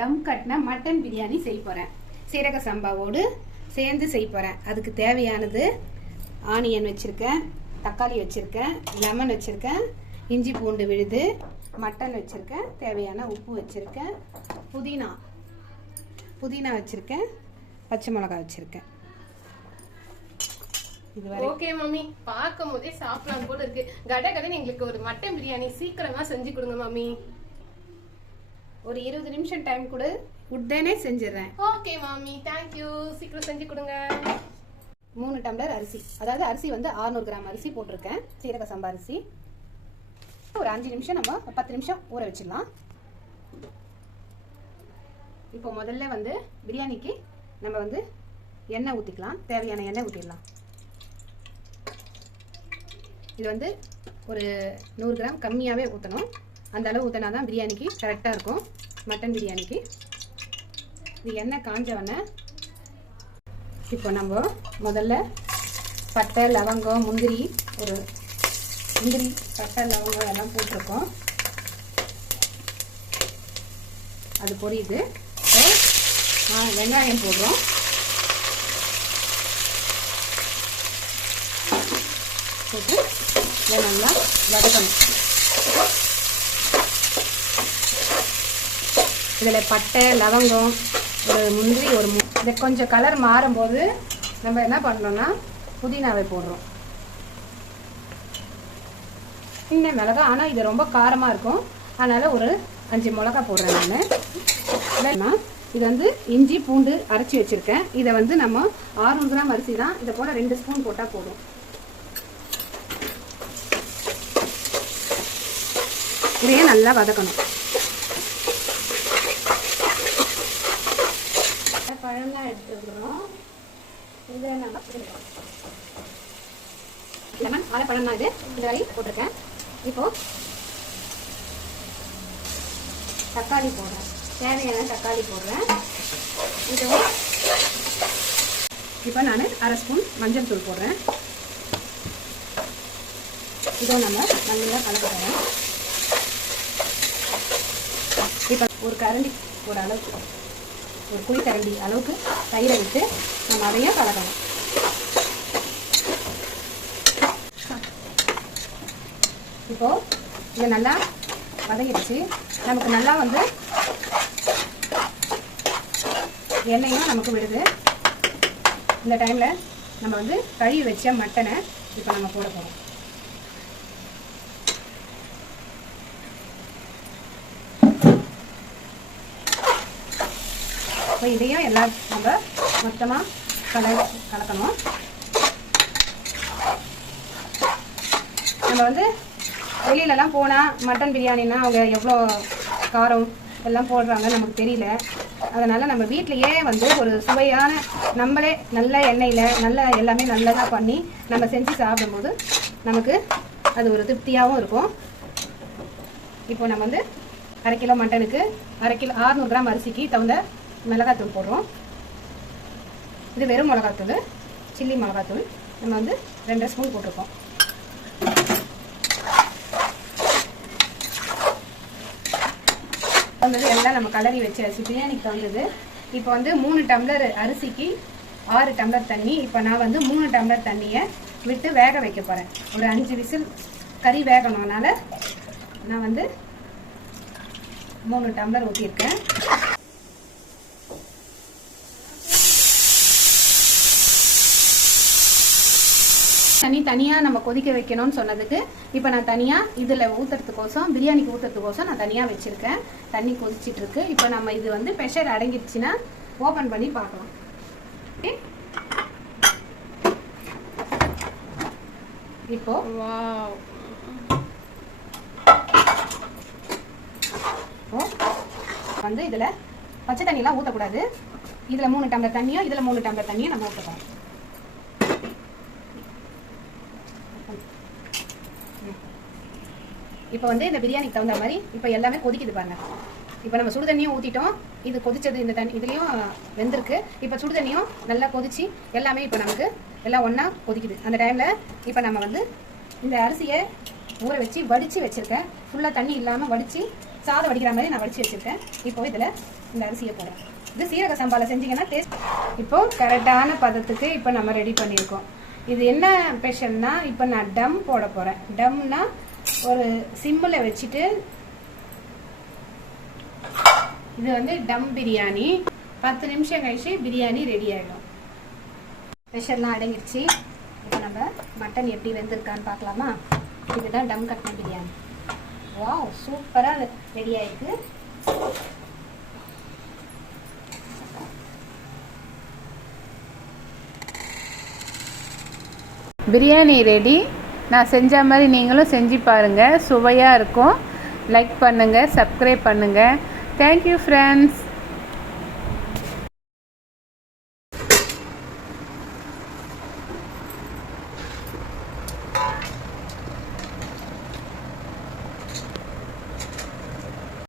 டம் கட்டின மட்டன் பிரியாணி செய்ய போகிறேன். சீரக சம்பாவோடு சேர்ந்து செய்ய போகிறேன். அதுக்கு தேவையானது ஆனியன் வச்சுருக்கேன், தக்காளி வச்சுருக்கேன், லெமன் வச்சுருக்கேன், இஞ்சி பூண்டு விழுது, மட்டன் வச்சுருக்கேன், தேவையான உப்பு வச்சுருக்கேன், புதினா வச்சுருக்கேன், பச்சை மிளகாய் வச்சுருக்கேன். ஓகே மம்மி, பார்க்கும் போதே சாப்பிடலாம் போல இருக்கு. கடகடன்னு எங்களுக்கு ஒரு மட்டன் பிரியாணி சீக்கிரமா செஞ்சு கொடுங்க மம்மி. ஒரு 20 நிமிஷம் டைம் கூட உடனே செஞ்சிடறேன். Okay mummy, thank you. சீக்கிரம் செஞ்சு கொடுங்க. 3 டம்ளர் அரிசி, அதாவது அரிசி வந்து 600 கிராம் அரிசி போட்டிருக்கேன், சீரக சம்பா அரிசி. ஒரு 5 நிமிஷம் நம்ம 10 நிமிஷம் ஊற வச்சிடலாம். இப்போ முதல்ல வந்து பிரியாணிக்கு நம்ம வந்து எண்ணெய் ஊற்றிக்கலாம். தேவையான எண்ணெய் ஊற்றிடலாம். இது வந்து ஒரு 100 கிராம் கம்மியாகவே ஊற்றணும். அந்த அளவு ஊற்றினா தான் பிரியாணிக்கு கரெக்டாக இருக்கும், மட்டன் பிரியாணிக்கு. இது எண்ணெய் காஞ்சவொடனே இப்போ நம்ம முதல்ல பட்டை, லவங்கம், முந்திரி, பட்டை, லவங்கம் எல்லாம் போட்டிருக்கோம். அது பொரியுது. வெங்காயம் போடுறோம். போட்டு இதை நல்லா வதக்கணும். இதில் பட்டை, லவங்கம், ஒரு முந்திரி, இதை கொஞ்சம் கலர் மாறும்போது நம்ம என்ன பண்ணோம்னா புதினாவை போடுறோம். இன்னும் மிளகா, ஆனால் இது ரொம்ப காரமாக இருக்கும், அதனால் ஒரு 5 மிளகா போடுறேன் நான். இது வந்து இஞ்சி பூண்டு அரைச்சி வச்சுருக்கேன். இதை வந்து நம்ம 600 கிராம் அரிசி தான், இதை போல் 2 ஸ்பூன் போட்டால் போதும். இதையே நல்லா வதக்கணும். பழம்லாம் எடுத்துக்கிறோம். இதை நம்ம லெமன் வாழைப்பழம் தான், இது இந்த வரை போட்டிருக்கேன். இப்போ தக்காளி போடுறேன், தேவையான தக்காளி போடுறேன். இப்போ நான் 1/2 ஸ்பூன் மஞ்சள் தூள் போடுறேன். இதோ நம்ம நல்லா கலக்க போகிறோம். இப்போ ஒரு கரண்டி ஒரு அளவுக்கு, ஒரு குழி கரண்டி அளவுக்கு தயிரை விட்டு நம்ம அதையும் கலக்கணும். இப்போது இதை நல்லா வதங்கிடுச்சு. நமக்கு நல்லா வந்து எண்ணெயும் நமக்கு விடுது. இந்த டைமில் நம்ம வந்து கழுவி வச்ச மட்டனை இப்போ நம்ம போட போகிறோம். இப்போ இதையும் எல்லாம் நம்ம மொத்தமாக கலக்கணும். நம்ம வந்து வெளியிலலாம் போனால் மட்டன் பிரியாணின்னா அவங்க எவ்வளோ காரம் எல்லாம் போடுறாங்க நமக்கு தெரியல. அதனால் நம்ம வீட்டிலையே வந்து ஒரு சுவையான, நம்மளே நல்ல எண்ணெயில் நல்ல எல்லாமே நல்லதாக பண்ணி நம்ம செஞ்சு சாப்பிடும்போது நமக்கு அது ஒரு திருப்தியாகவும் இருக்கும். இப்போ நம்ம வந்து 1/2 கிலோ மட்டனுக்கு 600 கிராம் அரிசிக்கு தகுந்த மிளகாத்தூள் போடுறோம். இது வெறும் மிளகாத்தூள், சில்லி மிளகாத்தூள் நம்ம வந்து 2 ஸ்பூன் போட்டிருக்கோம். வந்தது எல்லாம் நம்ம கலரி வச்சாச்சு, பிரியாணிக்கு தகுந்தது. இப்போ வந்து 3 டம்ளர் அரிசிக்கு 6 டம்ளர் தண்ணி. இப்போ நான் வந்து 3 டம்ளர் தண்ணியை விட்டு வேக வைக்க போகிறேன். ஒரு 5 விசில் கறி வேகணும். அதனால் நான் வந்து 3 டம்ளர் ஊற்றிருக்கேன். தண்ணி தனியாக நம்ம கொதிக்க வைக்கணும்னு சொன்னதுக்கு இப்போ நான் தனியாக இதில் ஊற்றுறதுக்கோசம், பிரியாணிக்கு ஊற்றுறதுக்கோசம் நான் தனியாக வச்சுருக்கேன். தண்ணி கொதிச்சிட்டு இருக்கு. இப்போ நம்ம இது வந்து ப்ரெஷர் அடங்கிடுச்சுன்னா ஓப்பன் பண்ணி பார்க்கலாம். இப்போ வந்து இதில் பச்சை தண்ணியெலாம் ஊற்றக்கூடாது. இதில் 3 டம்ளர் தண்ணியும் இதில் 3 டம்ளர் தண்ணியும் நம்ம ஊற்றலாம். இப்போ வந்து இந்த பிரியாணிக்கு தகுந்த மாதிரி இப்போ எல்லாமே கொதிக்குது பாருங்க. இப்போ நம்ம சுடு தண்ணியும் ஊற்றிட்டோம், இது கொதிச்சது, இந்த தண்ணி இதுலேயும் வெந்திருக்கு. இப்போ சுடு தண்ணியும் நல்லா கொதிச்சு எல்லாமே இப்போ நமக்கு எல்லாம் ஒன்றா கொதிக்குது. அந்த டைமில் இப்போ நம்ம வந்து இந்த அரிசியை ஊற வச்சு வடித்து வச்சுருக்கேன். ஃபுல்லாக தண்ணி இல்லாமல் வடித்து சாதம் வடிக்கிற மாதிரி நான் வடித்து வச்சுருக்கேன். இப்போ இதில் இந்த அரிசியை போடுறேன். இது சீரக சம்பாவில் செஞ்சிங்கன்னா டேஸ்ட். இப்போது கரெக்டான பதத்துக்கு இப்போ நம்ம ரெடி பண்ணியிருக்கோம். இது என்ன ஸ்பெஷல்னா, இப்போ நான் டம் போட போகிறேன். டம்னா ஒரு சிம்மில் வச்சுட்டு, இது வந்து டம் பிரியாணி. 10 நிமிஷம் கழிச்சு பிரியாணி ரெடி ஆகிடும். ப்ரெஷர்லாம் அடங்கிடுச்சு. இப்போ நம்ம மட்டன் எப்படி வெந்திருக்கான்னு பார்க்கலாமா? இதுதான் டம் கட்டின பிரியாணி. வாவ், சூப்பராக ரெடி ஆயிருக்கு. பிரியாணி ரெடி. நான் செஞ்ச மாதிரி நீங்களும் செஞ்சு பாருங்கள். சுவையாக இருக்கும். லைக் பண்ணுங்கள், சப்ஸ்கிரைப் பண்ணுங்கள். Thank you friends.